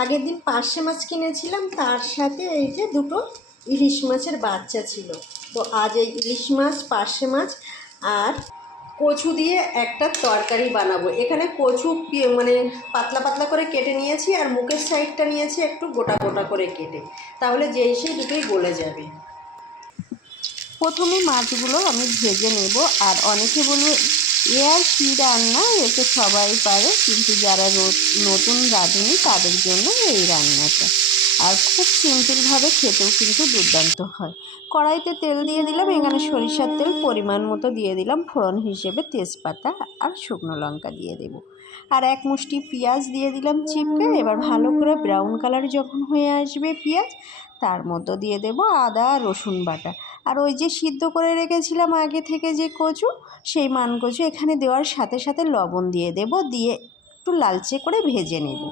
আগের দিন পার্শে মাছ কিনেছিলাম, তার সাথে এই যে দুটো ইলিশ মাছের বাচ্চা ছিল। তো আজ এই ইলিশ মাছ, পার্শে মাছ আর কচু দিয়ে একটা তরকারি বানাবো। এখানে কচু মানে পাতলা পাতলা করে কেটে নিয়েছি, আর মুখের সাইডটা নিয়েছি একটু গোটা গোটা করে কেটে, তাহলে যেই সেই দুটোই গলে যাবে। প্রথমে মাছগুলো আমি ভেজে নেব। আর অনেকে বলবে এ আর কী রান্না, এ তো সবাই পারে, কিন্তু যারা নতুন রাঁধুনি তাদের জন্য এই রান্নাটা। আর খুব সিম্পলভাবে খেতেও কিন্তু দুর্দান্ত হয়। কড়াইতে তেল দিয়ে দিলাম, এখানে সরিষার তেল পরিমাণ মতো দিয়ে দিলাম, ফোড়ন হিসেবে তেজপাতা আর শুকনো লঙ্কা দিয়ে দেব। আর এক মুষ্টি পেঁয়াজ দিয়ে দিলাম চিপকে। এবার ভালো করে ব্রাউন কালার যখন হয়ে আসবে পেঁয়াজ, তার মধ্যে দিয়ে দেব আদা রসুন বাটা। আর ওই যে সিদ্ধ করে রেখেছিলাম আগে থেকে যে কচু, সেই মানকচু এখানে দেওয়ার সাথে সাথে লবণ দিয়ে দেব, দিয়ে একটু লালচে করে ভেজে নেব।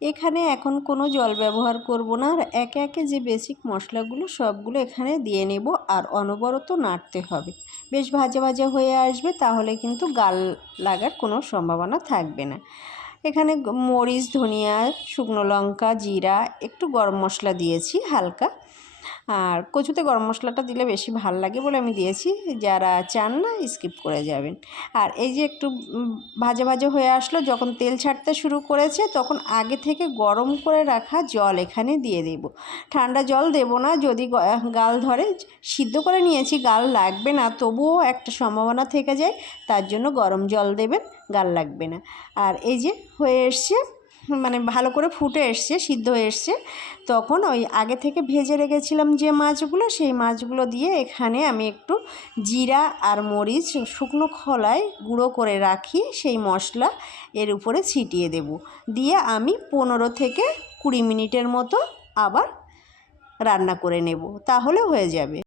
এখানে এখন কোনো জল ব্যবহার করব না। আর একে একে যে বেসিক মশলাগুলো সবগুলো এখানে দিয়ে নেব, আর অনবরত নাড়তে হবে। বেশ ভাজা ভাজা হয়ে আসবে, তাহলে কিন্তু গাল লাগার কোনো সম্ভাবনা থাকবে না। এখানে মরিচ, ধনিয়া, শুকনো লঙ্কা, জিরা, একটু গরম মশলা দিয়েছি হালকা। আর কচুতে গরম মশলাটা দিলে বেশি ভাল লাগে বলে আমি দিয়েছি, যারা চান না স্কিপ করে যাবেন। আর এই যে একটু ভাজা ভাজা হয়ে আসলো, যখন তেল ছাড়তে শুরু করেছে, তখন আগে থেকে গরম করে রাখা জল এখানে দিয়ে দেব। ঠান্ডা জল দেব না, যদি গাল ধরে। সিদ্ধ করে নিয়েছি, গাল লাগবে না, তবুও একটা সম্ভাবনা থেকে যায়, তার জন্য গরম জল দেবেন, গাল লাগবে না। আর এই যে হয়ে এসছে, মানে ভালো করে ফুটে এসছে, সিদ্ধ হয়ে এসছে, তখন ওই আগে থেকে ভেজে রেখেছিলাম যে মাছগুলো, সেই মাছগুলো দিয়ে এখানে আমি একটু জিরা আর মরিচ শুকনো খোলায় গুঁড়ো করে রাখি, সেই মশলা এর উপরে ছিটিয়ে দেব। দিয়ে আমি 15 থেকে 20 মিনিটের মতো আবার রান্না করে নেব, তাহলে হয়ে যাবে।